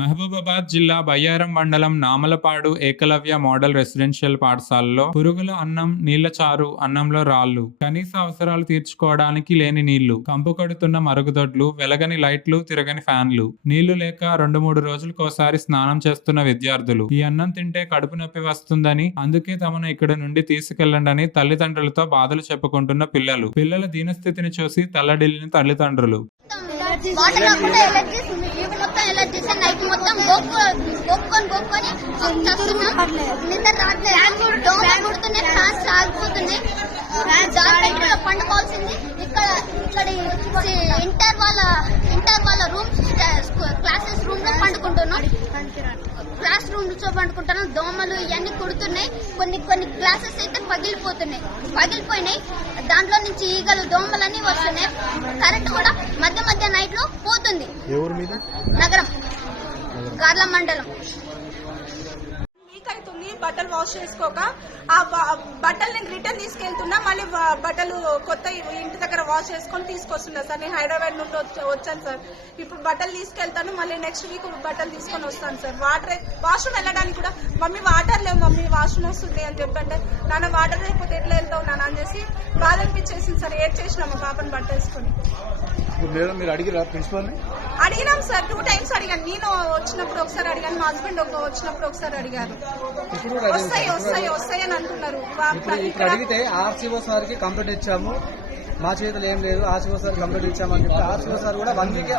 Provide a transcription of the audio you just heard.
మహబూబాబాద్ జిల్లా బయ్యారం మండలం నామలపాడు Eklavya model residential పాఠశాలలో పురుగుల అన్నం, నీళ్ల చారు, అన్నంలో రాళ్లు, కనీస అవసరాలు తీర్చుకోవడానికి లేని నీళ్లు, కంపు కొడుతున్న మరుగుదొడ్లు, వెలగని లైట్లు, తిరగని ఫ్యాన్లు, నీళ్లు లేక 2-3 రోజులకోసారి స్నానం చేస్తున్న విద్యార్థులు. ఈ అన్నం తింటే కడుపు నొప్పి వస్తుందని, అందుకే తమను ఇక్కడ నుండి తీసుకెళ్లండని తల్లిదండ్రులతో బాధలు చెప్పుకుంటున్న పిల్లలు. పిల్లల దీనస్థితిని చూసి తల్లడిల్లిన తల్లిదండ్రులు. వాటర్ రాకుండా ఎలర్జీస్ ఉంది. ఇవి మొత్తం ఎలర్జీస్ నైట్ మొత్తం గోక్కొని నిద్ర రావట్లేదు. దోమ కుడుతున్నాయి, ఫ్యాన్స్ ఆగిపోతున్నాయి. పండుకోవాల్సింది ఇక్కడ ఇంటర్ వాళ్ళ రూమ్ క్లాసెస్ రూమ్ లో పండుకుంటున్నాం. క్లాస్ రూమ్ లో పండుకుంటున్నాం. దోమలు ఇవన్నీ కుడుతున్నాయి. కొన్ని క్లాసెస్ అయితే పగిలిపోయినాయి. దాంట్లో నుంచి ఈగలు, దోమలన్నీ వస్తున్నాయి. కరెంట్ కూడా మధ్య నైట్ లో పోతుంది. నగరం గార్ల మండలం. బట్టలు వాష్ చేసుకోక ఆ బట్టలు నేను రిటర్న్ తీసుకెళ్తున్నా. మళ్ళీ బట్టలు కొత్త ఇంటి దగ్గర వాష్ చేసుకొని తీసుకొస్తున్నా సార్. నేను హైదరాబాద్ నుండి వచ్చాను సార్. ఇప్పుడు బట్టలు తీసుకెళ్తాను, మళ్ళీ నెక్స్ట్ వీక్ బట్టలు తీసుకొని వస్తాను సార్. వాష్రూమ్ వెళ్ళడానికి కూడా మమ్మీ వాటర్ లేవు, మమ్మీ వాష్రూమ్ వస్తుంది అని చెప్పంటే, నాన్న వాటర్ లేకపోతే ఎట్లా వెళ్తావు నాన్న అని చేసి బాధ అనిపించేసింది సార్. ఏడ్ చేసినా మా పాపని బట్ట వేసుకొని. అడిగినాం సార్, 2 times అడిగాను. నేను వచ్చినప్పుడు ఒకసారి అడిగాను, మా హస్బెండ్ వచ్చినప్పుడు ఒకసారి అడిగారు. వస్తాయి అని అంటున్నారు. ఇక్కడ అడిగితే ఆర్సీఓ సార్ కి కంప్లైంట్ ఇచ్చాము, మా చేతులు ఏం లేదు, ఆర్సీఓ సార్ కంప్లైంట్ ఇచ్చామని చెప్తే ఆర్సీఓ సార్ కూడా 1 week